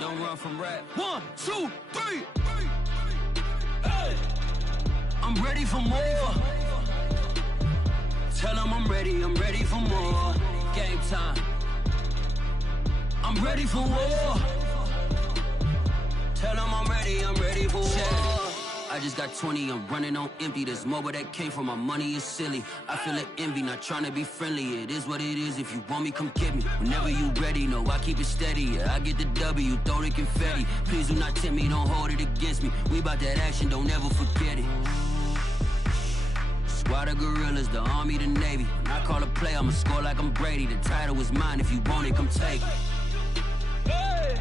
Don't run from rap. 1, 2, 3. Hey. I'm ready for more. Tell them I'm ready for more. Game time. I'm ready for war. Tell them I'm ready for war. I just got 20, I'm running on empty. This mobile that came from my money is silly. I feel it envy, not trying to be friendly. It is what it is, if you want me, come get me. Whenever you ready, no, I keep it steady. Yeah, I get the W, throw the confetti. Please do not tempt me, don't hold it against me. We bout that action, don't ever forget it. Squad of gorillas, the army, the navy. When I call a play, I'ma score like I'm Brady. The title is mine, if you want it, come take it. Hey,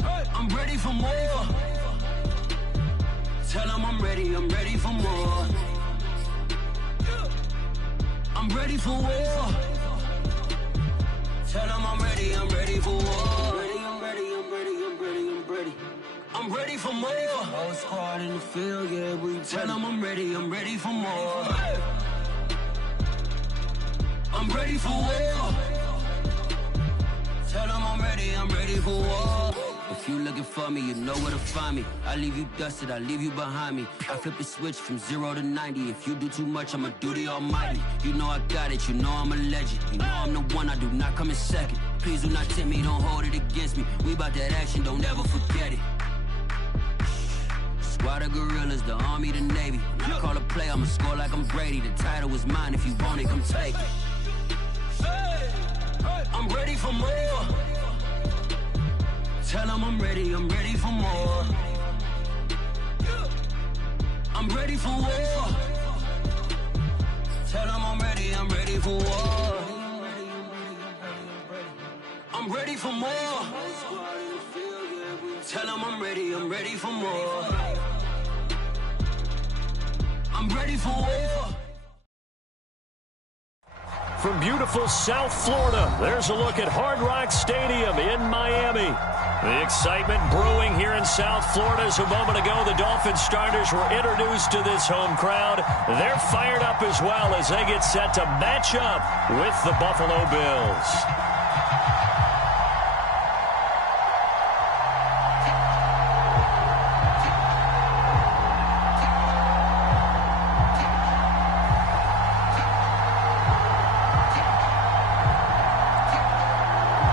hey. I'm ready for more. Tell them I'm ready for more. I'm ready for war. Tell them I'm ready for war. I'm ready for more. Whole squad in the field, yeah, we tell them I'm ready for more. I'm ready for war. Tell them I'm ready for war. If you looking for me, you know where to find me. I leave you dusted, I leave you behind me. I flip the switch from 0 to 90. If you do too much, I'ma do the almighty. You know I got it, you know I'm a legend. You know I'm the one, I do not come in second. Please do not tempt me, don't hold it against me. We bout that action, don't ever forget it. Squad of gorillas, the army, the navy. When I call a play, I'ma score like I'm Brady. The title is mine, if you want it, come take it. I'm ready for more. Tell them I'm ready for more. I'm ready for war. Tell them I'm ready for war. I'm ready for more. Tell them I'm ready for more. I'm ready for war. From beautiful South Florida, there's a look at Hard Rock Stadium in Miami. The excitement brewing here in South Florida as a moment ago the Dolphins starters were introduced to this home crowd. They're fired up as well as they get set to match up with the Buffalo Bills.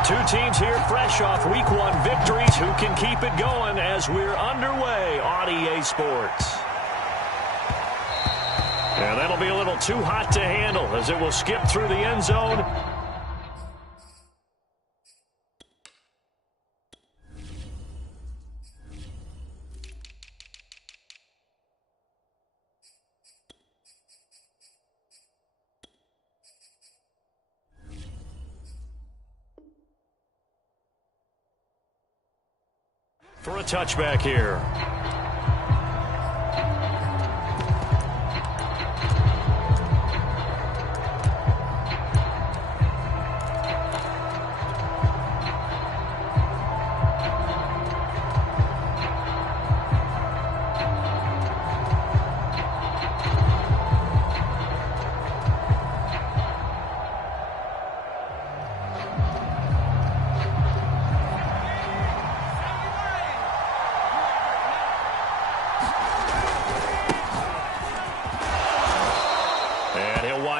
Two teams here fresh off Week 1 victories. Who can keep it going as we're underway on EA Sports? And that'll be a little too hot to handle as it will skip through the end zone. For a touchback here.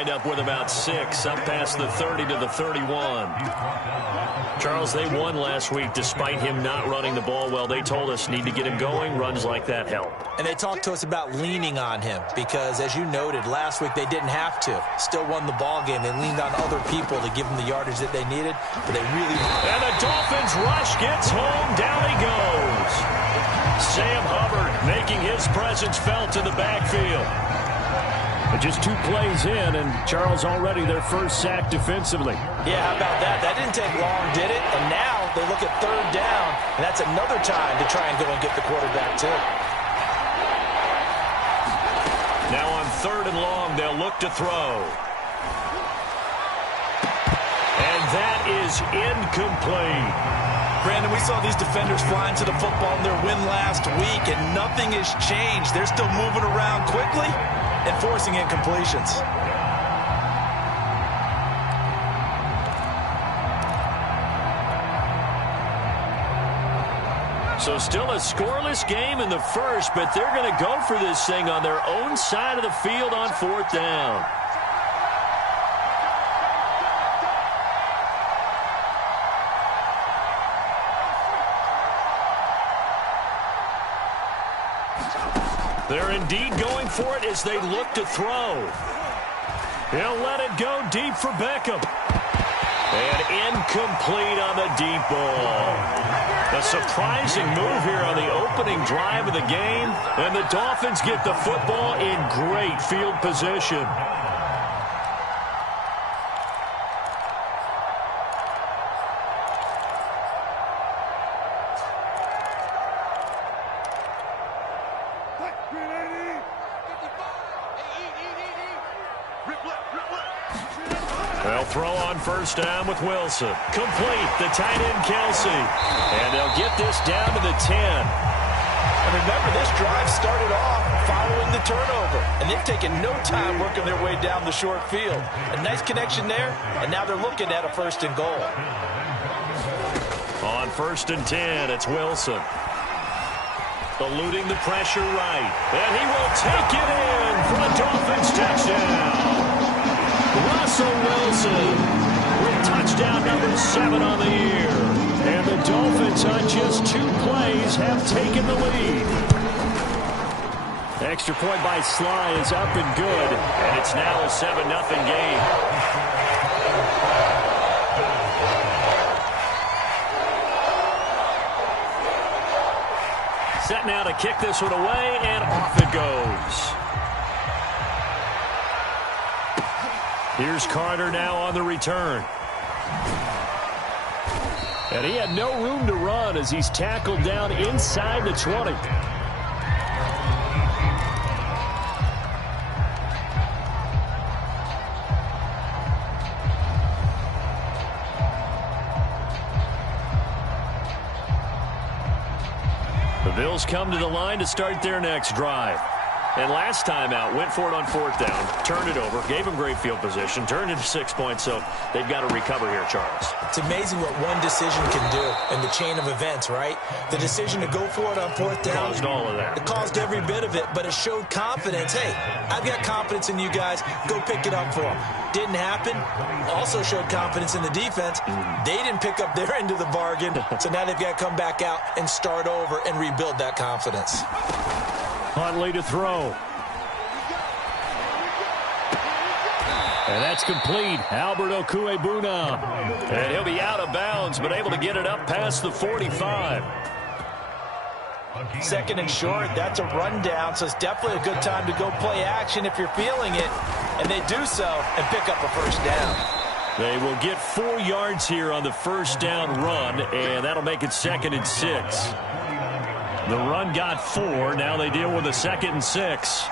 Up with about 6, up past the 30 to the 31. Charles, they won last week despite him not running the ball well. They told us need to get him going. Runs like that help. And they talked to us about leaning on him because, as you noted, last week they didn't have to. Still won the ball game. They leaned on other people to give them the yardage that they needed, but they really... And the Dolphins rush gets home. Down he goes. Sam Hubbard making his presence felt in the backfield. Just 2 plays in, and Charles already their first sack defensively. Yeah, how about that? That didn't take long, did it? And now they look at 3rd down, and that's another time to try and go and get the quarterback, too. Now on 3rd and long, they'll look to throw. And that is incomplete. Brandon, we saw these defenders flying to the football in their win last week, and nothing has changed. They're still moving around quickly and forcing incompletions. So still a scoreless game in the first, but they're going to go for this thing on their own side of the field on 4th down. They're indeed going for it as they look to throw. He'll let it go deep for Beckham. And incomplete on the deep ball. A surprising move here on the opening drive of the game, and the Dolphins get the football in great field position. They'll throw on 1st down with Wilson. Complete, the tight end Kelsey. And they'll get this down to the 10. And remember, this drive started off following the turnover. And they've taken no time working their way down the short field. A nice connection there, and now they're looking at a 1st and goal. On 1st and 10, it's Wilson. Eluding the pressure right. And he will take it in for a Dolphins touchdown. Russell Wilson with touchdown number 7 on the year. And the Dolphins on just 2 plays have taken the lead. Extra point by Sly is up and good. And it's now a 7-0 game. Set now to kick this one away, and off it goes. Here's Carter now on the return. And he had no room to run as he's tackled down inside the 20. The Bills come to the line to start their next drive. And last time out, went for it on 4th down, turned it over, gave them great field position, turned into 6 points, so they've got to recover here, Charles. It's amazing what one decision can do in the chain of events, right? The decision to go for it on 4th down. Caused all of that. It caused every bit of it, but it showed confidence. Hey, I've got confidence in you guys. Go pick it up for them. Didn't happen. Also showed confidence in the defense. They didn't pick up their end of the bargain, so now they've got to come back out and start over and rebuild that confidence. Huntley to throw. And that's complete. Albert Okuebuna. And he'll be out of bounds, but able to get it up past the 45. 2nd and short, that's a rundown, so it's definitely a good time to go play action if you're feeling it. And they do so and pick up a 1st down. They will get 4 yards here on the 1st down run, and that'll make it 2nd and 6. The run got 4. Now they deal with a 2nd and 6.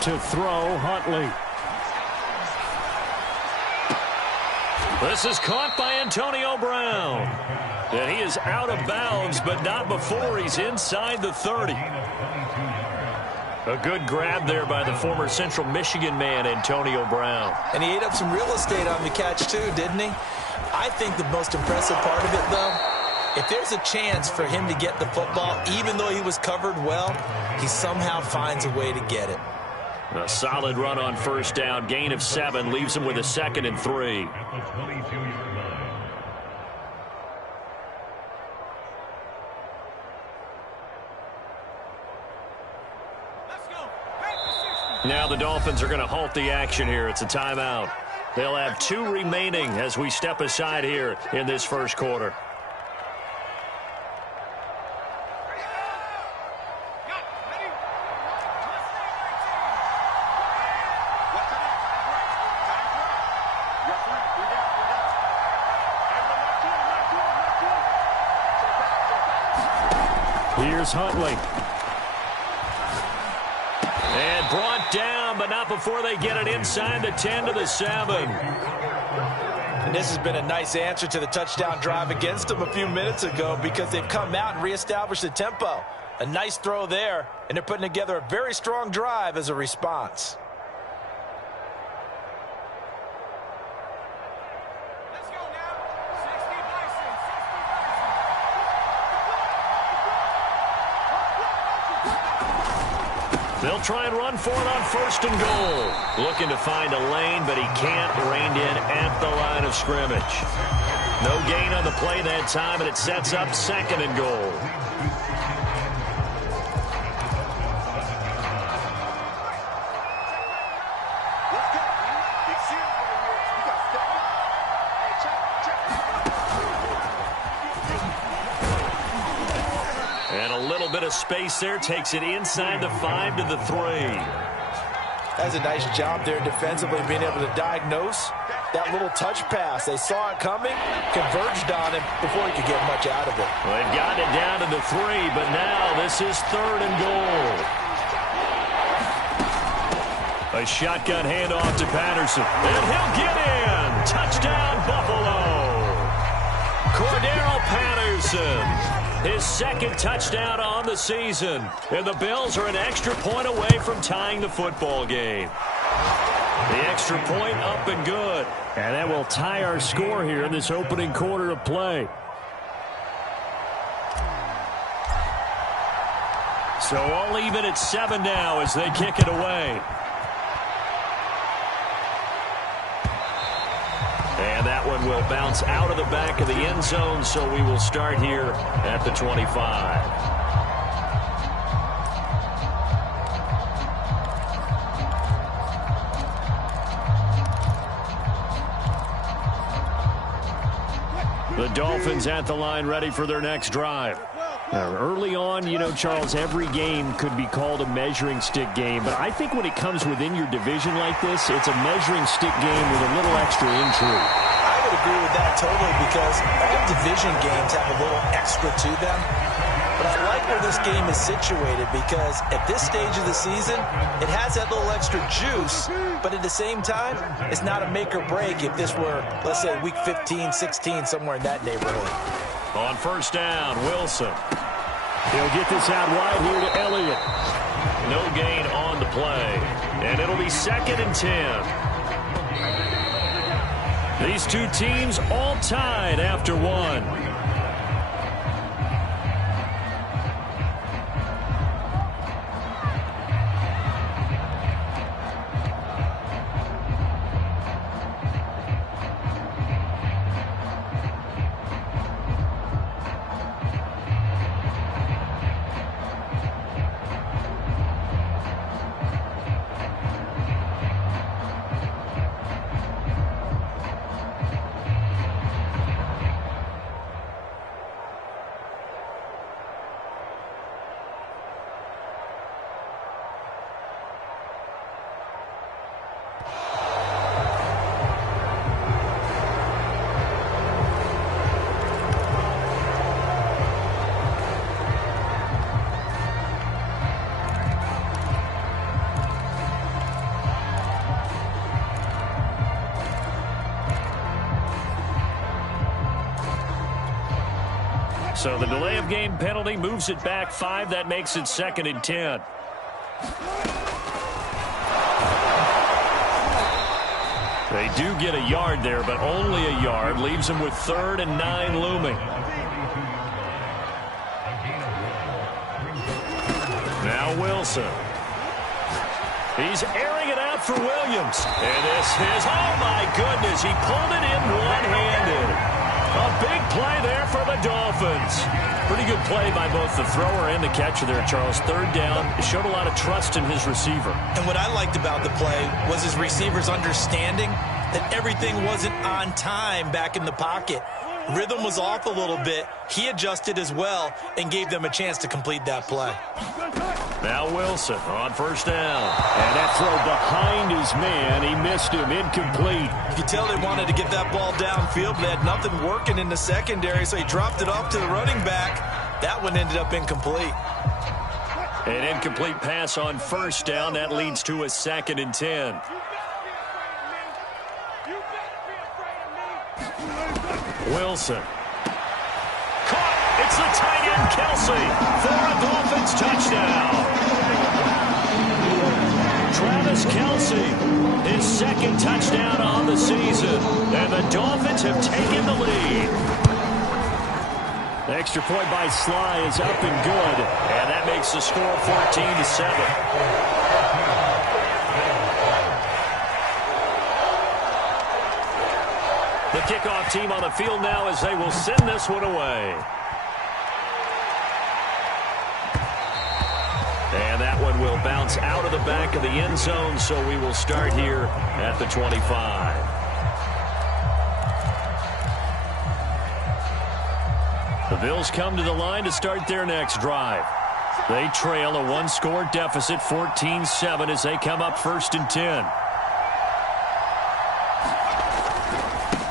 To throw, Huntley. This is caught by Antonio Brown. And he is out of bounds, but not before he's inside the 30. A good grab there by the former Central Michigan man, Antonio Brown. And he ate up some real estate on the catch, too, didn't he? I think the most impressive part of it, though, if there's a chance for him to get the football, even though he was covered well, he somehow finds a way to get it. A solid run on 1st down. Gain of 7 leaves him with a 2nd and 3. Now the Dolphins are going to halt the action here. It's a timeout. They'll have 2 remaining as we step aside here in this 1st quarter. Here's Huntley. And brought down, but not before they get it inside the 10 to the 7. And this has been a nice answer to the touchdown drive against them a few minutes ago because they've come out and reestablished the tempo. A nice throw there, and they're putting together a very strong drive as a response. They'll try and run for it on 1st and goal. Looking to find a lane, but he can't. Reined in at the line of scrimmage. No gain on the play that time, and it sets up 2nd and goal. And a little bit of space there takes it inside the 5 to the 3. That's a nice job there defensively, being able to diagnose that little touch pass. They saw it coming, converged on him before he could get much out of it. Well, they've gotten it down to the 3, but now this is 3rd and goal. A shotgun handoff to Patterson, and he'll get in. Touchdown, Buffalo. Cordero Patterson. His 2nd touchdown on the season. And the Bills are an extra point away from tying the football game. The extra point up and good. And that will tie our score here in this opening quarter of play. So all even at 7 now as they kick it away. And that one will bounce out of the back of the end zone, so we will start here at the 25. The Dolphins at the line ready for their next drive. Now, early on, you know, Charles, every game could be called a measuring stick game, but I think when it comes within your division like this, it's a measuring stick game with a little extra intrigue. I would agree with that totally, because all division games have a little extra to them. But I like where this game is situated, because at this stage of the season, it has that little extra juice, but at the same time, it's not a make or break if this were, let's say, week 15, 16, somewhere in that neighborhood. On 1st down, Wilson. He'll get this out wide here to Elliott. No gain on the play. And it'll be 2nd and 10. These two teams all tied after 1. So the delay of game penalty moves it back 5. That makes it 2nd and 10. They do get a yard there, but only a yard. Leaves them with 3rd and 9 looming. Now Wilson. He's airing it out for Williams. And this is, oh my goodness, he pulled it in one-handed. A big play there for the Dolphins. Pretty good play by both the thrower and the catcher there, Charles. 3rd down. It showed a lot of trust in his receiver. And what I liked about the play was his receiver's understanding that everything wasn't on time back in the pocket. Rhythm was off a little bit. He adjusted as well and gave them a chance to complete that play. Now Wilson on 1st down. And that throw behind his man. He missed him. Incomplete. You could tell they wanted to get that ball downfield, but they had nothing working in the secondary, so he dropped it off to the running back. That one ended up incomplete. An incomplete pass on 1st down. That leads to a 2nd and 10. Wilson. Caught. It's the tight end, Kelsey, for a Dolphins touchdown. Travis Kelsey, his 2nd touchdown on the season. And the Dolphins have taken the lead. The extra point by Sly is up and good. And that makes the score 14-7. The kickoff team on the field now as they will send this one away. And that one will bounce out of the back of the end zone, so we will start here at the 25. The Bills come to the line to start their next drive. They trail a one-score deficit, 14-7, as they come up 1st and 10.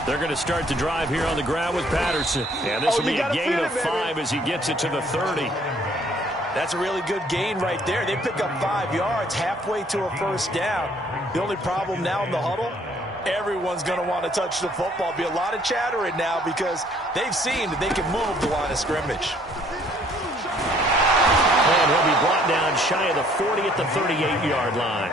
They're going to start the drive here on the ground with Patterson. And this will be a gain of 5 as he gets it to the 30. That's a really good gain right there. They pick up 5 yards halfway to a 1st down. The only problem now in the huddle, everyone's going to want to touch the football. Be a lot of chatter right now because they've seen that they can move the line of scrimmage. And he'll be brought down shy of the 40 at the 38-yard line.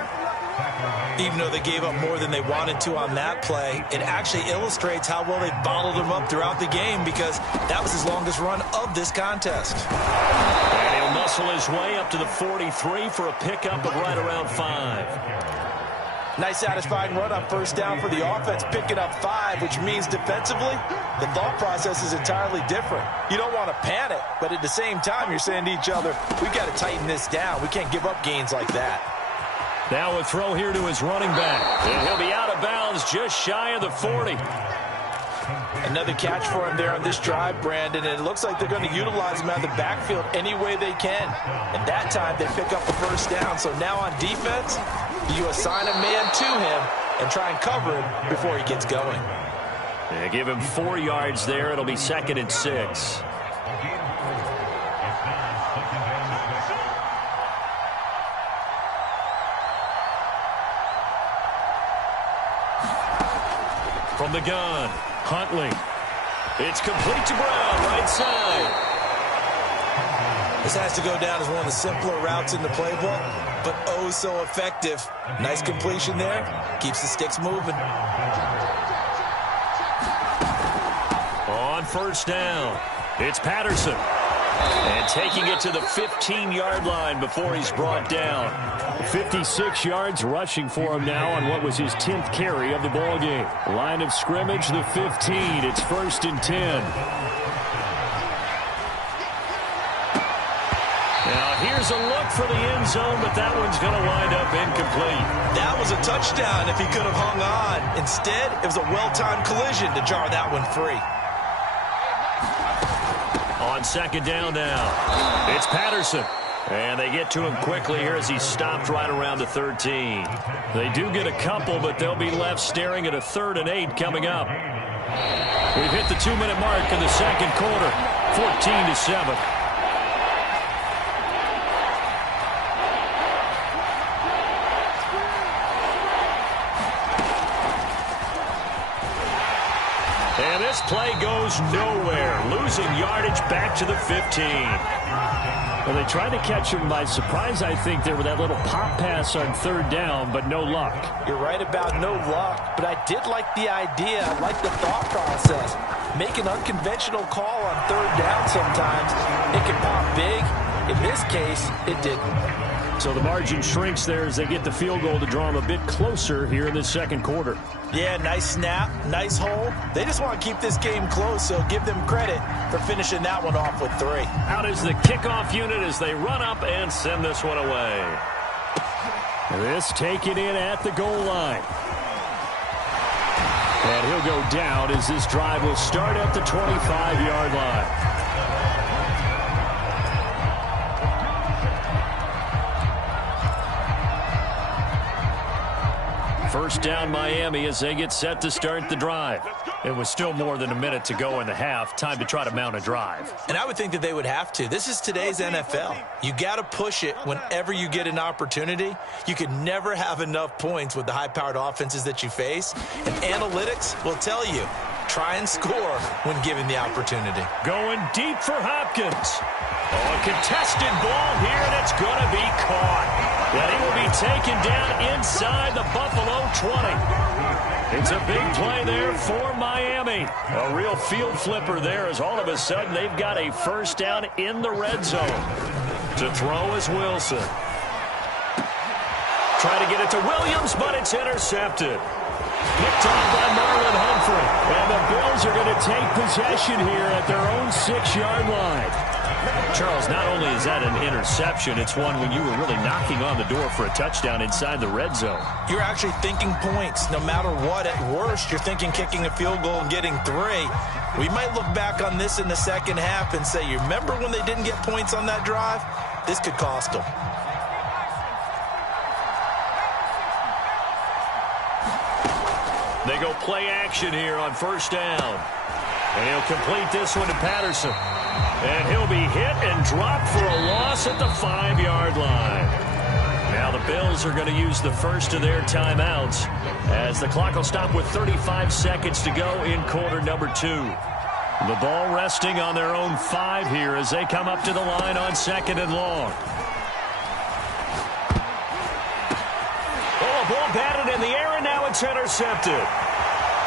Even though they gave up more than they wanted to on that play, it actually illustrates how well they bottled him up throughout the game because that was his longest run of this contest. And he'll muscle his way up to the 43 for a pickup of right around 5. Nice satisfying run on 1st down for the offense, picking up 5, which means defensively, the thought process is entirely different. You don't want to panic, but at the same time, you're saying to each other, we've got to tighten this down. We can't give up gains like that. Now a throw here to his running back. And he'll be out of bounds just shy of the 40. Another catch for him there on this drive, Brandon, and it looks like they're going to utilize him out of the backfield any way they can. And that time they pick up the 1st down. So now on defense, you assign a man to him and try and cover him before he gets going. Yeah, give him 4 yards there. It'll be 2nd and 6. From the gun, Huntley. It's complete to Brown, right side. This has to go down as one of the simpler routes in the playbook, but oh so effective. Nice completion there. Keeps the sticks moving. On 1st down, it's Patterson. And taking it to the 15-yard line before he's brought down. 56 yards rushing for him now on what was his 10th carry of the ball game. Line of scrimmage, the 15. It's 1st and 10. Now here's a look for the end zone, but that one's going to wind up incomplete. That was a touchdown if he could have hung on. Instead, it was a well-timed collision to jar that one free. On 2nd down now, it's Patterson. And they get to him quickly here as he's stopped right around the 13. They do get a couple, but they'll be left staring at a 3rd and 8 coming up. We've hit the 2-minute mark in the 2nd quarter, 14-7. And this play goes nowhere, losing yardage back to the 15. Well, they tried to catch him by surprise, I think, there with that little pop pass on 3rd down, but no luck. You're right about no luck, but I did like the idea. I like the thought process. Make an unconventional call on 3rd down sometimes. It can pop big. In this case, it didn't. So the margin shrinks there as they get the field goal to draw them a bit closer here in the 2nd quarter. Yeah, nice snap, nice hole. They just want to keep this game close, so give them credit for finishing that one off with 3. Out is the kickoff unit as they run up and send this one away. This taken in at the goal line. And he'll go down as this drive will start at the 25-yard line. First down Miami as they get set to start the drive. It was still more than a minute to go in the half. Time to try to mount a drive. And I would think that they would have to. This is today's NFL. You got to push it whenever you get an opportunity. You can never have enough points with the high-powered offenses that you face. And analytics will tell you, try and score when given the opportunity. Going deep for Hopkins. Oh, a contested ball here, and it's going to be caught. And he will be taken down inside the Buffalo 20. It's a big play there for Miami. A real field flipper there as all of a sudden they've got a first down in the red zone. To throw is Wilson. Try to get it to Williams, but it's intercepted. Picked off by Marlon Humphrey. And the Bills are going to take possession here at their own 6-yard line. Charles, not only is that an interception, it's one when you were really knocking on the door for a touchdown inside the red zone. You're actually thinking points. No matter what, at worst, you're thinking kicking a field goal and getting 3. We might look back on this in the second half and say, you remember when they didn't get points on that drive? This could cost them. They go play action here on first down. And he'll complete this one to Patterson. And he'll be hit and dropped for a loss at the 5-yard line. Now the Bills are going to use the first of their timeouts as the clock will stop with 35 seconds to go in quarter number 2. The ball resting on their own 5 here as they come up to the line on 2nd and long. Oh, ball batted in the air, and now it's intercepted.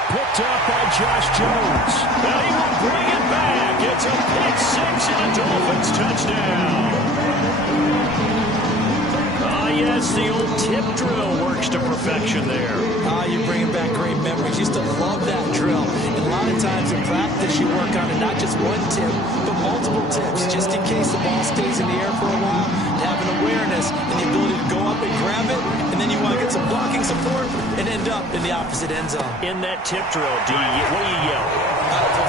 Picked up by Josh Jones. And he will bring it back. It's a pick 6 and a Dolphins touchdown. Ah, yes, the old tip drill works to perfection there. You're bringing back great memories. Used to love that drill. And a lot of times in practice, you work on it, not just one tip, but multiple tips, just in case the ball stays in the air for a while. Have an awareness and the ability to go up and grab it, and then you want to get some blocking support and end up in the opposite end zone. In that tip drill, what do you yell?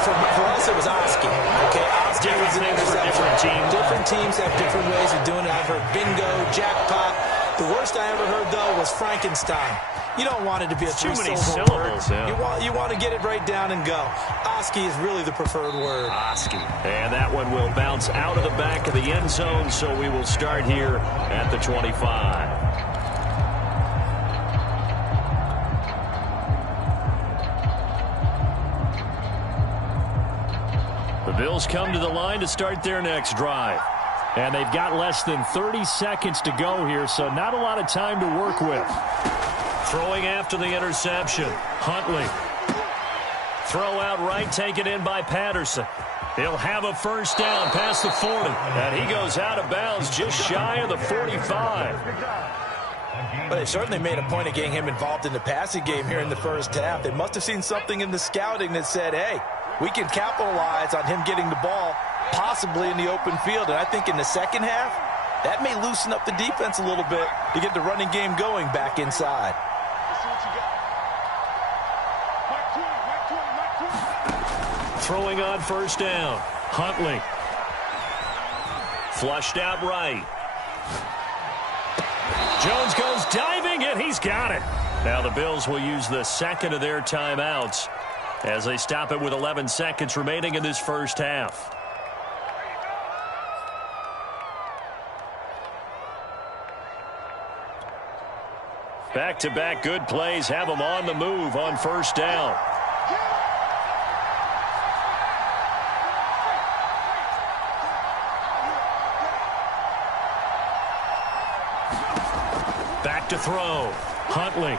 For us, it was Oski. Okay, Oski was an interception. Different teams. Different teams have different ways of doing it. I've heard bingo, jackpot. The worst I ever heard, though, was Frankenstein. You don't want it to be a three-syllable word. Yeah. You want to get it right down and go. Oski is really the preferred word. Oski. And that one will bounce out of the back of the end zone, so we will start here at the 25. The Bills come to the line to start their next drive. And they've got less than 30 seconds to go here, so not a lot of time to work with. Throwing after the interception, Huntley. Throw out right, taken in by Patterson. He'll have a first down past the 40. And he goes out of bounds just shy of the 45. But they certainly made a point of getting him involved in the passing game here in the first half. They must have seen something in the scouting that said, hey, we can capitalize on him getting the ball possibly in the open field. And I think in the second half, that may loosen up the defense a little bit to get the running game going back inside. Throwing on first down, Huntley. Flushed out right. Jones goes diving, and he's got it. Now the Bills will use the second of their timeouts as they stop it with 11 seconds remaining in this first half. Back-to-back good plays have them on the move on first down. Back to throw. Huntley.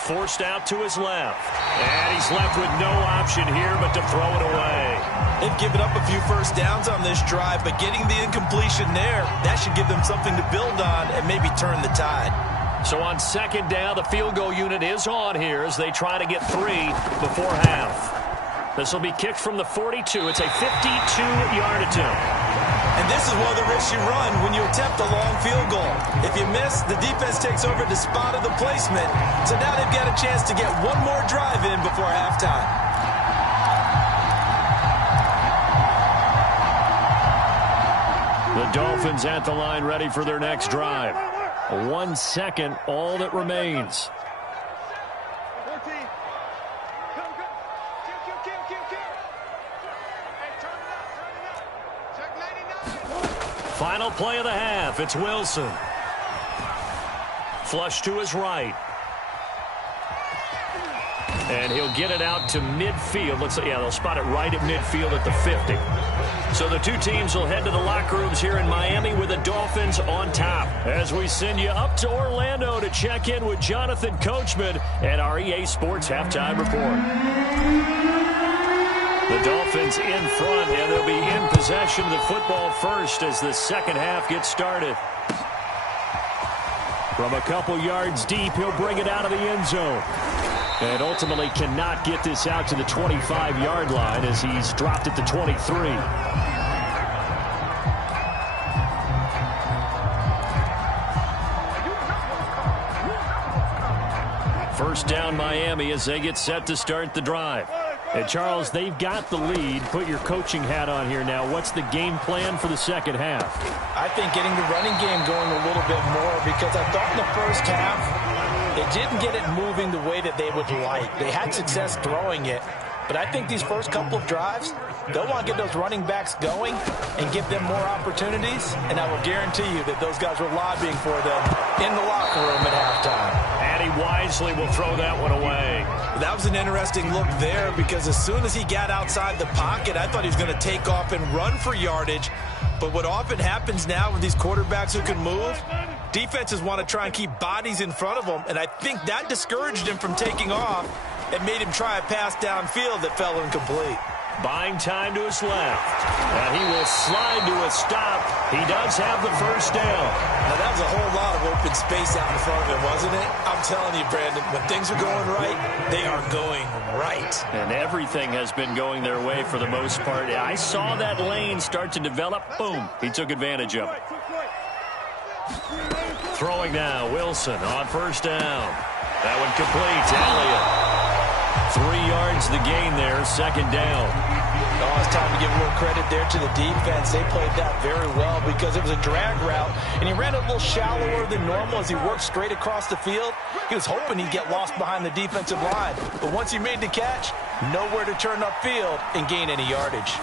Forced out to his left. And he's left with no option here but to throw it away. They've given up a few first downs on this drive, but getting the incompletion there, that should give them something to build on and maybe turn the tide. So on second down, the field goal unit is on here as they try to get 3 before half. This will be kicked from the 42. It's a 52-yard attempt. And this is one of the risks you run when you attempt a long field goal. If you miss, the defense takes over the spot of the placement. So now they've got a chance to get one more drive in before halftime. The Dolphins at the line ready for their next drive. 1 second, all that remains. Final play of the half. It's Wilson. Flush to his right. And he'll get it out to midfield. Looks like, yeah, they'll spot it right at midfield at the 50. So the two teams will head to the locker rooms here in Miami with the Dolphins on top. As we send you up to Orlando to check in with Jonathan Coachman and our EA Sports Halftime Report. The Dolphins in front, and they'll be in possession of the football first as the second half gets started. From a couple yards deep, he'll bring it out of the end zone. And ultimately cannot get this out to the 25-yard line as he's dropped at the 23. First down Miami as they get set to start the drive. And Charles, they've got the lead. Put your coaching hat on here now. What's the game plan for the second half? I think getting the running game going a little bit more, because I thought in the first half they didn't get it moving the way that they would like. They had success throwing it, but I think these first couple of drives, they'll want to get those running backs going and give them more opportunities, and I will guarantee you that those guys were lobbying for them in the locker room at halftime. And he wisely will throw that one away. That was an interesting look there, because as soon as he got outside the pocket, I thought he was going to take off and run for yardage. But what often happens now with these quarterbacks who can move, defenses want to try and keep bodies in front of them, and I think that discouraged him from taking off and made him try a pass downfield that fell incomplete. Buying time to his left. And he will slide to a stop. He does have the first down. Now, that was a whole lot of open space out in front of him, wasn't it? I'm telling you, Brandon, when things are going right, they are going right. And everything has been going their way for the most part. I saw that lane start to develop. Boom. He took advantage of it. Throwing now, Wilson on first down. That one complete. Elliott. 3 yards the gain there, second down. Oh, it's time to give a little credit there to the defense. They played that very well because it was a drag route, and he ran a little shallower than normal as he worked straight across the field. He was hoping he'd get lost behind the defensive line, but once he made the catch, nowhere to turn upfield and gain any yardage.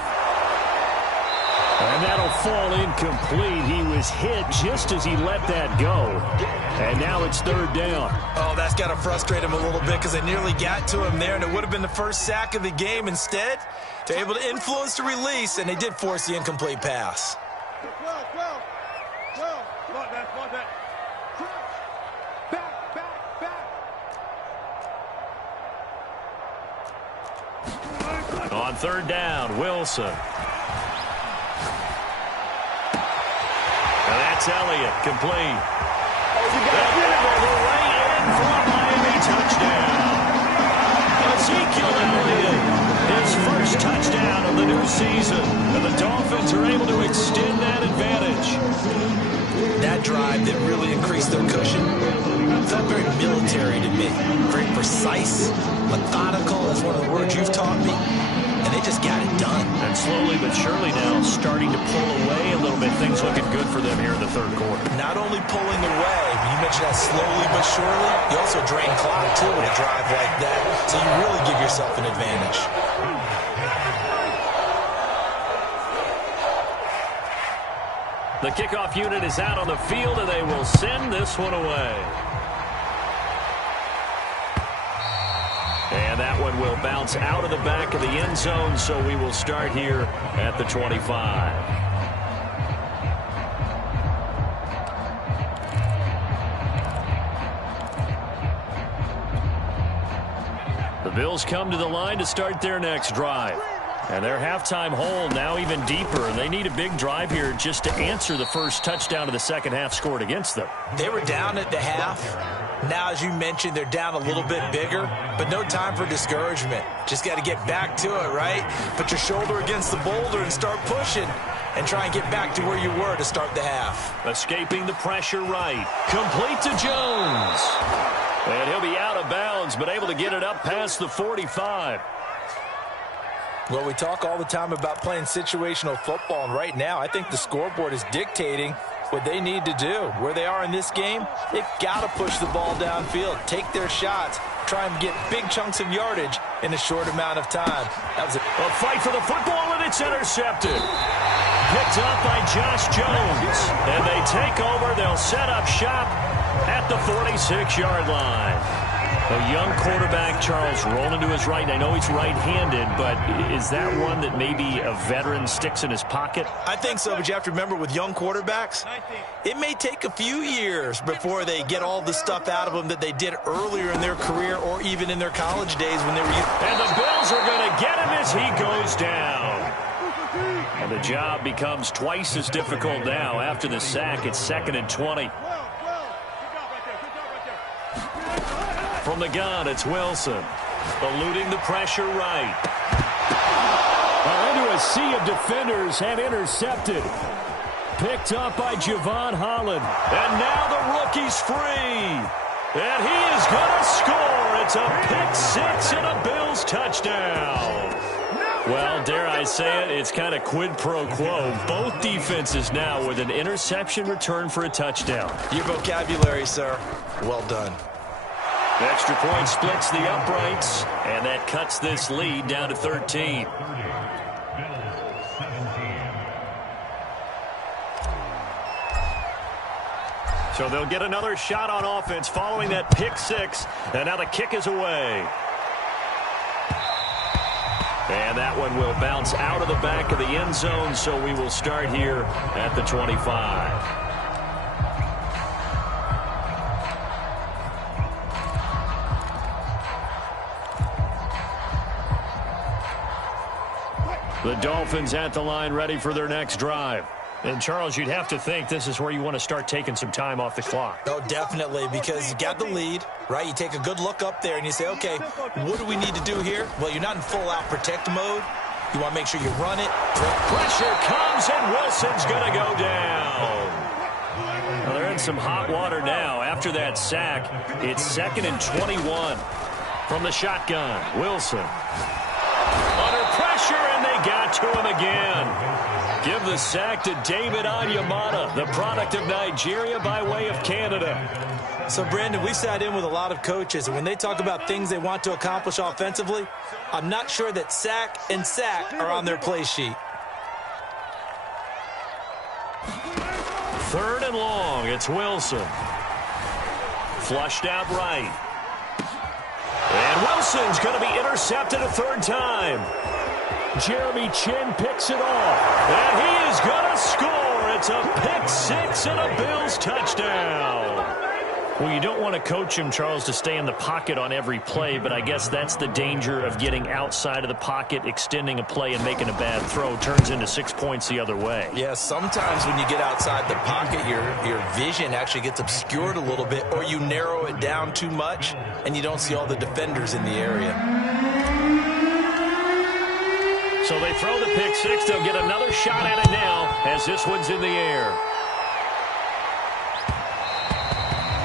And that'll fall incomplete. He was hit just as he let that go. And now it's third down. Oh, that's got to frustrate him a little bit because they nearly got to him there, and it would have been the first sack of the game. Instead, they're able to influence the release, and they did force the incomplete pass. On third down, Wilson. And that's Elliott, complete. Way in for a Miami touchdown. Ezekiel Elliott, his first touchdown of the new season. And the Dolphins are able to extend that advantage. That drive that really increased their cushion felt very military to me. Very precise, methodical, that's one of the words you've taught me. And they just got it done. And slowly but surely now starting to pull away a little bit. Things looking good for them here in the third quarter. Not only pulling away, you mentioned that slowly but surely, you also drain clock too with a drive like that. So you really give yourself an advantage. The kickoff unit is out on the field, and they will send this one away. And that one will bounce out of the back of the end zone, so we will start here at the 25. The Bills come to the line to start their next drive. And their halftime hole now even deeper. And they need a big drive here just to answer the first touchdown of the second half scored against them. They were down at the half. Now, as you mentioned, they're down a little bit bigger, but no time for discouragement. Just got to get back to it, right? Put your shoulder against the boulder and start pushing and try and get back to where you were to start the half. Escaping the pressure right. Complete to Jones. And he'll be out of bounds, but able to get it up past the 45. Well, we talk all the time about playing situational football, and right now I think the scoreboard is dictating what they need to do. Where they are in this game, they've got to push the ball downfield, take their shots, try and get big chunks of yardage in a short amount of time. That was a fight for the football, and it's intercepted. Picked up by Josh Jones. And they take over. They'll set up shop at the 46-yard line. A young quarterback, Charles, rolling to his right. And I know he's right-handed, but is that one that maybe a veteran sticks in his pocket? I think so, but you have to remember with young quarterbacks, it may take a few years before they get all the stuff out of them that they did earlier in their career or even in their college days when they were youth. And the Bills are going to get him as he goes down. And the job becomes twice as difficult now after the sack. It's 2nd and 20. From the gun, it's Wilson. Eluding the pressure right. Into a sea of defenders and intercepted. Picked up by Javon Holland. And now the rookie's free. And he is going to score. It's a pick six and a Bills touchdown. Well, dare I say it, it's kind of quid pro quo. Both defenses now with an interception return for a touchdown. Your vocabulary, sir. Well done. Extra point splits the uprights, and that cuts this lead down to 13. So they'll get another shot on offense following that pick six, and now the kick is away. And that one will bounce out of the back of the end zone, so we will start here at the 25. The Dolphins at the line ready for their next drive. And, Charles, you'd have to think this is where you want to start taking some time off the clock. Oh, definitely, because you got the lead, right? You take a good look up there and you say, okay, what do we need to do here? Well, you're not in full-out protect mode. You want to make sure you run it. Pressure comes, and Wilson's going to go down. Well, they're in some hot water now. After that sack, it's 2nd and 21. From the shotgun, Wilson. Under pressure, and they got to him again. Give the sack to David Onyemata, the product of Nigeria by way of Canada. So, Brandon, we sat in with a lot of coaches, and when they talk about things they want to accomplish offensively, I'm not sure that sack and sack are on their play sheet. 3rd and long, it's Wilson. Flushed out right. And Wilson's going to be intercepted a 3rd time. Jeremy Chin picks it off. And he is going to score. It's a pick six and a Bills touchdown. Well, you don't want to coach him, Charles, to stay in the pocket on every play, but I guess that's the danger of getting outside of the pocket, extending a play, and making a bad throw. Turns into 6 points the other way. Yeah, sometimes when you get outside the pocket, your vision actually gets obscured a little bit, or you narrow it down too much, and you don't see all the defenders in the area. So they throw the pick six. They'll get another shot at it now as this one's in the air.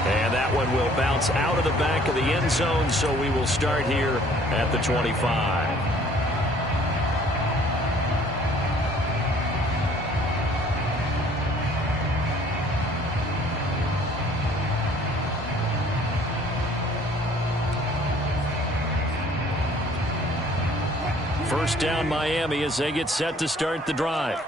And that one will bounce out of the back of the end zone, so we will start here at the 25. First down, Miami, as they get set to start the drive.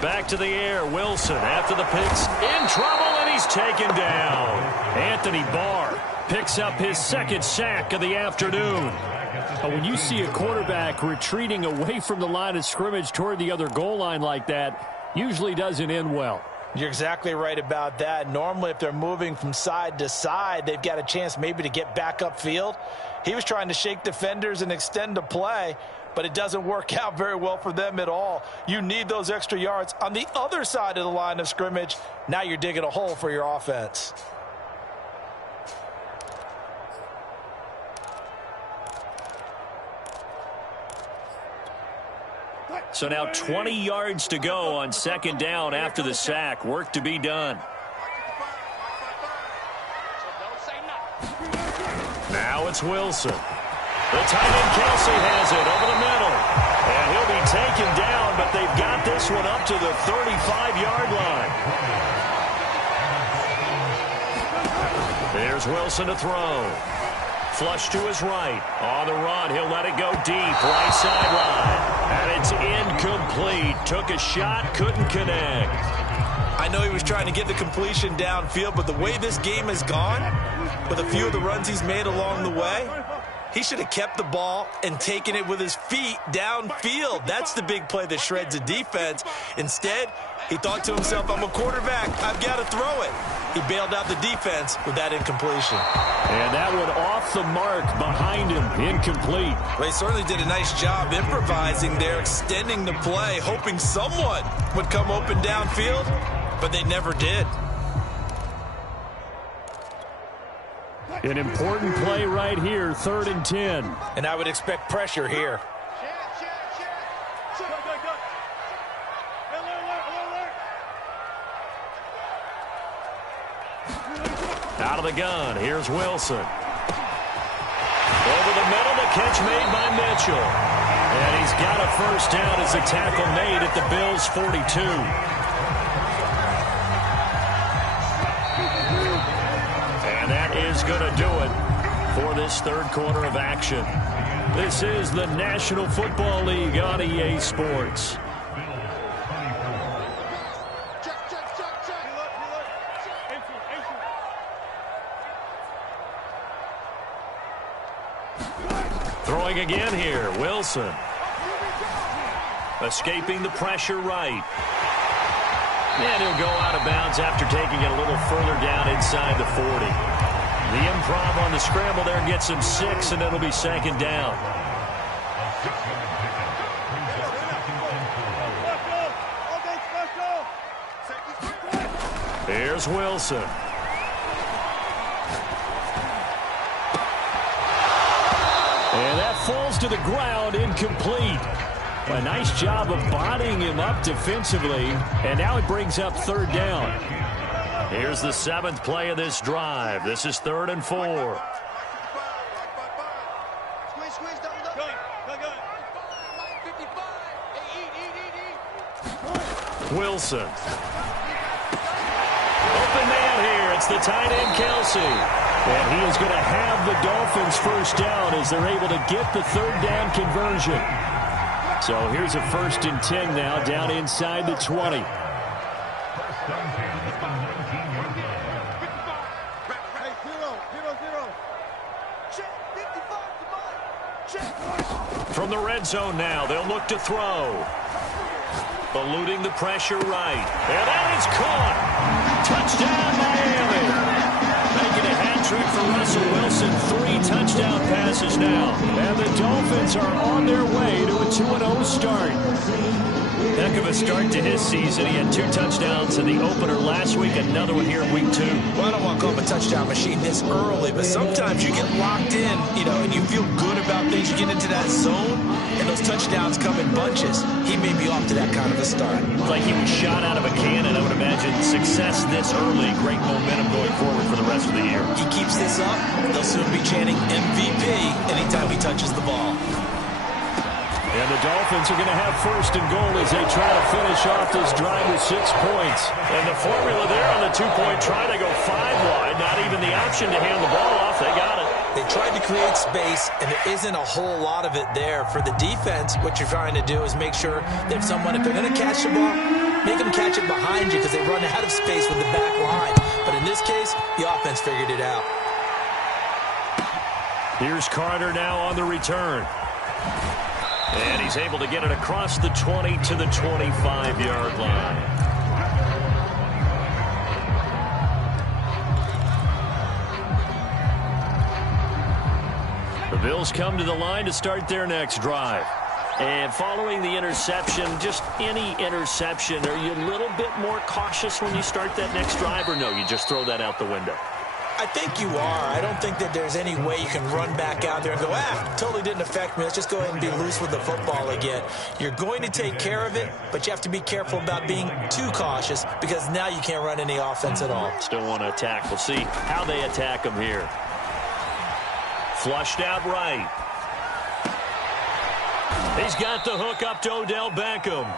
Back to the air, Wilson after the picks, in trouble, and he's taken down. Anthony Barr picks up his 2nd sack of the afternoon. When you see a quarterback retreating away from the line of scrimmage toward the other goal line like that, usually doesn't end well. You're exactly right about that. Normally, if they're moving from side to side, they've got a chance maybe to get back upfield. He was trying to shake defenders and extend the play, but it doesn't work out very well for them at all. You need those extra yards on the other side of the line of scrimmage. Now you're digging a hole for your offense. So now 20 yards to go on 2nd down after the sack. Work to be done. Now it's Wilson. The tight end Kelsey has it over the middle. And he'll be taken down, but they've got this one up to the 35-yard line. There's Wilson to throw. Flush to his right. On the run, he'll let it go deep. Right sideline. And it's incomplete. Took a shot, couldn't connect. I know he was trying to get the completion downfield, but the way this game has gone, with a few of the runs he's made along the way, he should have kept the ball and taken it with his feet downfield. That's the big play that shreds a defense. Instead, he thought to himself, I'm a quarterback, I've got to throw it. He bailed out the defense with that incompletion. And that one off the mark behind him, incomplete. Well, he certainly did a nice job improvising there, extending the play, hoping someone would come open downfield, but they never did. An important play right here, 3rd and 10. And I would expect pressure here. Out of the gun, here's Wilson. Over the middle, the catch made by Mitchell. And he's got a first down as the tackle made at the Bills' 42. And that is going to do it for this third quarter of action. This is the National Football League on EA Sports. Throwing again here, Wilson. Escaping the pressure right. And he'll go out of bounds after taking it a little further down inside the 40. The improv on the scramble there gets him 6, and it'll be 2nd down. Here's Wilson. And that falls to the ground, incomplete. A nice job of bodying him up defensively, and now it brings up 3rd down. Here's the 7th play of this drive. This is 3rd and 4. Wilson. Open man here. It's the tight end, Kelsey. And he is going to have the Dolphins' first down as they're able to get the 3rd down conversion. So here's a 1st and 10 now, down inside the 20. From the red zone now, they'll look to throw. Eluding the pressure right. And that is caught. Touchdown, Miami. Making a hat trick for Russell Wilson. 3 touchdown passes now. And the Dolphins are on their way to a 2-0 start. Heck of a start to his season. He had 2 touchdowns in the opener last week. Another one here in week 2. Well, I don't want to call him a touchdown machine this early, but sometimes you get locked in, and you feel good about things. You get into that zone, and those touchdowns come in bunches. He may be off to that kind of a start. It's like he was shot out of a cannon. I would imagine success this early. Great momentum going forward for the rest of the year. He keeps this up, they'll soon be chanting MVP anytime he touches the ball. And the Dolphins are going to have 1st and goal as they try to finish off this drive with 6 points. And the formula there on the 2-point try, they go 5 wide. Not even the option to hand the ball off. They got it. They tried to create space, and there isn't a whole lot of it there. For the defense, what you're trying to do is make sure that if they're going to catch the ball, make them catch it behind you because they run out of space with the back line. But in this case, the offense figured it out. Here's Carter now on the return. And he's able to get it across the 20 to the 25-yard line. The Bills come to the line to start their next drive. And following the interception, just any interception, are you a little bit more cautious when you start that next drive, or no, you just throw that out the window? I think you are. I don't think that there's any way you can run back out there and go, totally didn't affect me. Let's just go ahead and be loose with the football again. You're going to take care of it, but you have to be careful about being too cautious because now you can't run any offense at all. Still want to attack. We'll see how they attack them here. Flushed out right. He's got the hook up to Odell Beckham.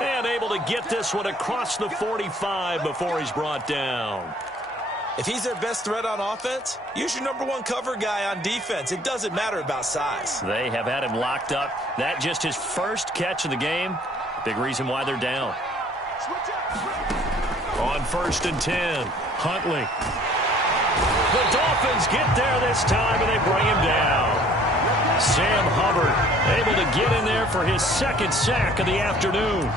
And able to get this one across the 45 before he's brought down. If he's their best threat on offense, use your #1 cover guy on defense. It doesn't matter about size. They have had him locked up. That just his first catch of the game. Big reason why they're down. On 1st and 10, Huntley. The Dolphins get there this time, and they bring him down. Sam Hubbard able to get in there for his 2nd sack of the afternoon.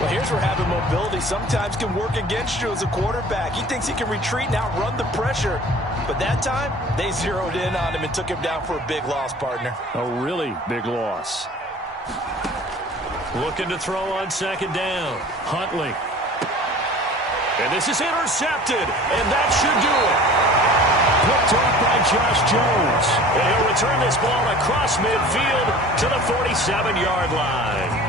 Well, here's where having mobility sometimes can work against you as a quarterback. He thinks he can retreat and outrun the pressure. But that time, they zeroed in on him and took him down for a big loss, partner. A really big loss. Looking to throw on 2nd down. Huntley. And this is intercepted, and that should do it. Picked off by Josh Jones. And he'll return this ball across midfield to the 47-yard line.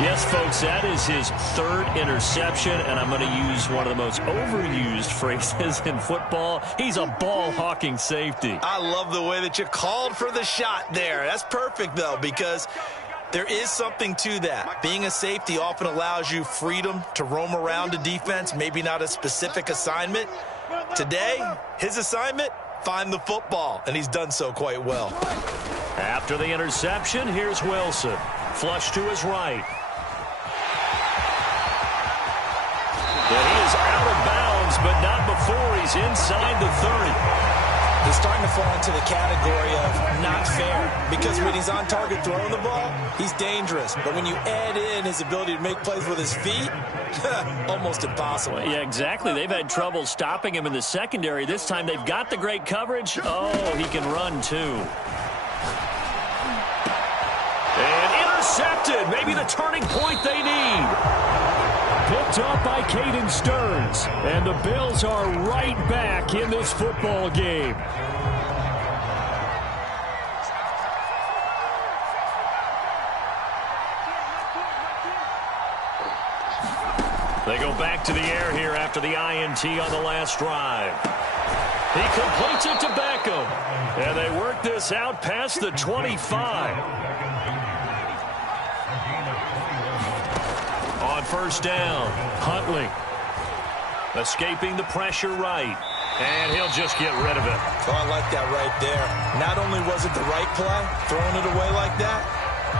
Yes, folks, that is his 3rd interception, and I'm going to use one of the most overused phrases in football. He's a ball-hawking safety. I love the way that you called for the shot there. That's perfect, though, because there is something to that. Being a safety often allows you freedom to roam around a defense, maybe not a specific assignment. Today, his assignment, find the football, and he's done so quite well. After the interception, here's Wilson. Flush to his right. And he is out of bounds, but not before he's inside the 30. He's starting to fall into the category of not fair, because when he's on target throwing the ball, he's dangerous. But when you add in his ability to make plays with his feet, almost impossible. Well, yeah, exactly. They've had trouble stopping him in the secondary. This time they've got the great coverage. Oh, he can run too. And intercepted. Maybe the turning point they need. Picked up by Caden Stearns. And the Bills are right back in this football game. They go back to the air here after the INT on the last drive. He completes it to Beckham. And they work this out past the 25. On 1st down, Huntley. Escaping the pressure right. And he'll just get rid of it. Oh, I like that right there. Not only was it the right play, throwing it away like that,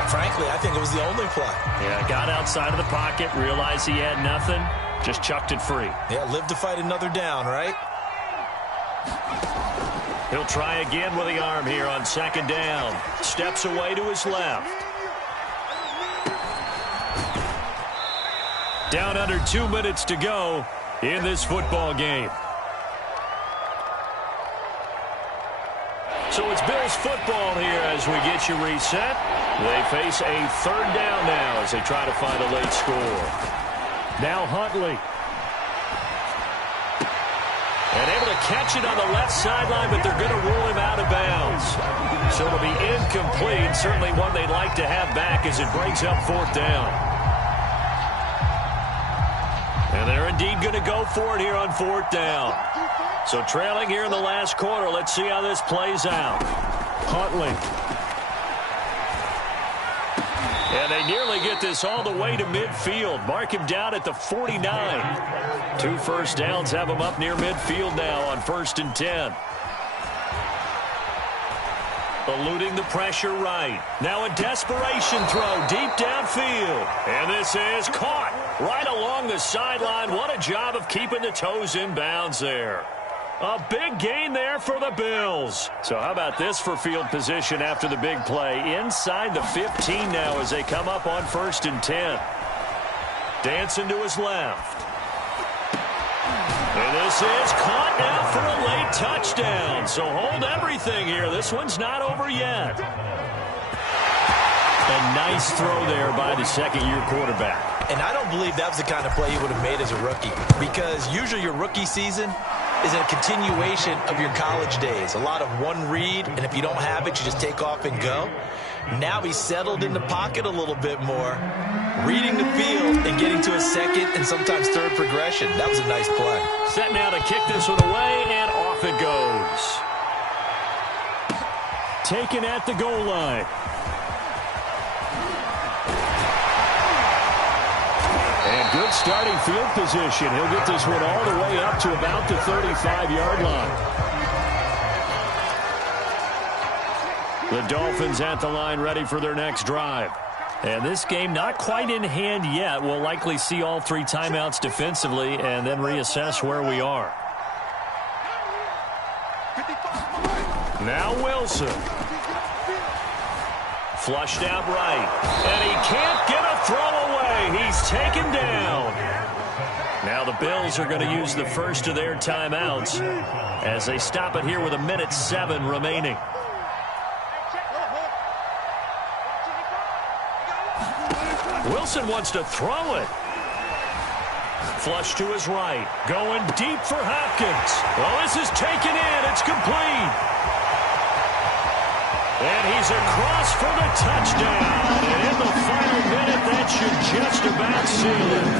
frankly, I think it was the only play. Yeah, got outside of the pocket, realized he had nothing, just chucked it free. Yeah, live to fight another down, right? He'll try again with the arm here on 2nd down. Steps away to his left. Down under 2 minutes to go in this football game. So it's Bills football here as we get you reset. They face a 3rd down now as they try to find a late score. Now Huntley. And able to catch it on the left sideline, but they're going to rule him out of bounds. So it'll be incomplete. Certainly one they'd like to have back as it brings up 4th down. And they're indeed going to go for it here on 4th down. So trailing here in the last quarter. Let's see how this plays out. Huntley. And they nearly get this all the way to midfield. Mark him down at the 49. 2 first downs have him up near midfield now on 1st and 10. Eluding the pressure right. Now a desperation throw deep downfield. And this is caught right along the sideline. What a job of keeping the toes in bounds there. A big gain there for the Bills. So how about this for field position after the big play? Inside the 15 now as they come up on 1st and 10. Dancing to his left. And this is caught now for a late touchdown. So hold everything here. This one's not over yet. A nice throw there by the 2nd-year quarterback. And I don't believe that was the kind of play he would have made as a rookie, because usually your rookie season is a continuation of your college days. A lot of one read, and if you don't have it, you just take off and go. Now he's settled in the pocket a little bit more, reading the field and getting to a 2nd and sometimes 3rd progression. That was a nice play. Set now to kick this one away, and off it goes. Taken at the goal line. And good starting field position. He'll get this one all the way up to about the 35-yard line. The Dolphins at the line ready for their next drive. And this game not quite in hand yet. We'll likely see all 3 timeouts defensively and then reassess where we are. Now Wilson. Flushed out right. And he can't get a throw away. He's taken down. Now the Bills are going to use the first of their timeouts as they stop it here with 1:07 remaining. Wilson wants to throw it. Flush to his right. Going deep for Hopkins. Well, this is taken in. It's complete. And he's across for the touchdown. And in the final minute, that should just about seal it.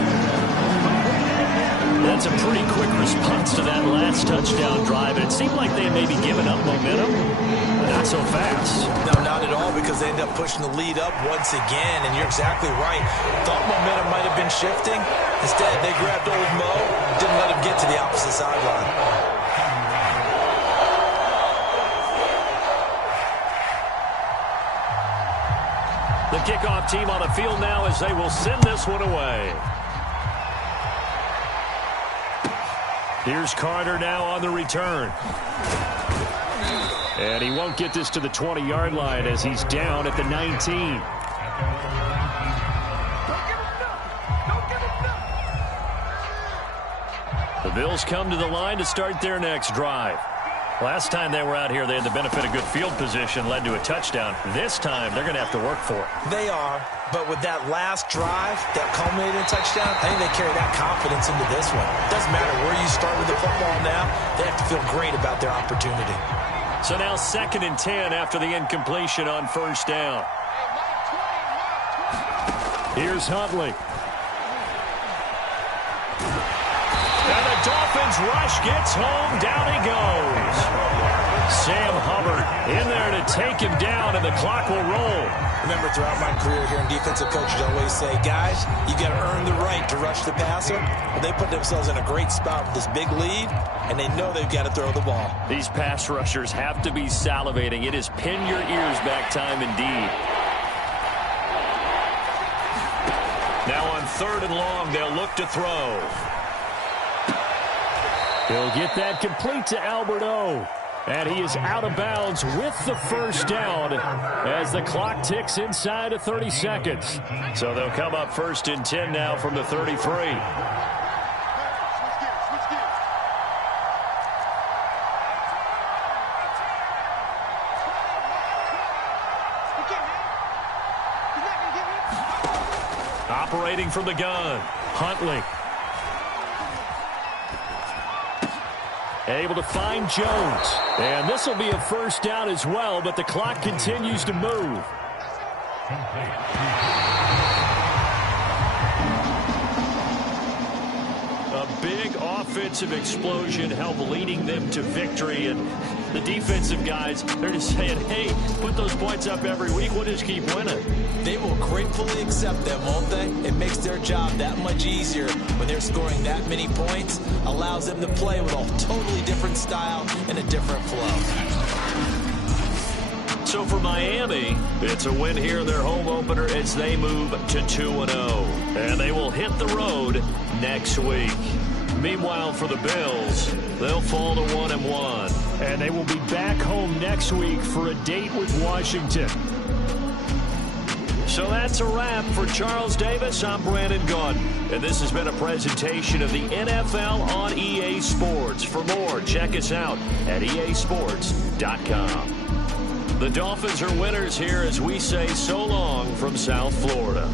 That's a pretty quick response to that last touchdown drive. And it seemed like they had maybe given up momentum. Not so fast. No, not at all, because they ended up pushing the lead up once again. And you're exactly right. Thought momentum might have been shifting. Instead, they grabbed old Mo, didn't let him get to the opposite sideline. The kickoff team on the field now as they will send this one away. Here's Carter now on the return. And he won't get this to the 20-yard line as he's down at the 19. The Bills come to the line to start their next drive. Last time they were out here, they had the benefit of good field position, led to a touchdown. This time, they're going to have to work for it. They are, but with that last drive that culminated in a touchdown, I think they carry that confidence into this one. Doesn't matter where you start with the football now, they have to feel great about their opportunity. So now 2nd and 10 after the incompletion on first down. Here's Huntley. And the Dolphins rush gets home. Down he goes. Sam Hubbard in there to take him down, and the clock will roll. Remember, throughout my career here in defensive coaches, I always say, guys, you got to earn the right to rush the passer. But they put themselves in a great spot with this big lead, and they know they've got to throw the ball. These pass rushers have to be salivating. It is pin your ears back time indeed. Now on 3rd and long, they'll look to throw. He'll get that complete to Albert O. And he is out of bounds with the first down as the clock ticks inside of 30 seconds. So they'll come up 1st and 10 now from the 33. Operating from the gun, Huntley. Able to find Jones. And this will be a first down as well, but the clock continues to move. A big offensive explosion helped leading them to victory. And the defensive guys, they're just saying, hey, put those points up every week. We'll just keep winning. They will gratefully accept them, won't they? It makes their job that much easier when they're scoring that many points. Allows them to play with a totally different style and a different flow. So for Miami, it's a win here in their home opener as they move to 2-0. And they will hit the road next week. Meanwhile, for the Bills, they'll fall to 1-1. And they will be back home next week for a date with Washington. So that's a wrap for Charles Davis. I'm Brandon Gaudin. And this has been a presentation of the NFL on EA Sports. For more, check us out at easports.com. The Dolphins are winners here as we say so long from South Florida.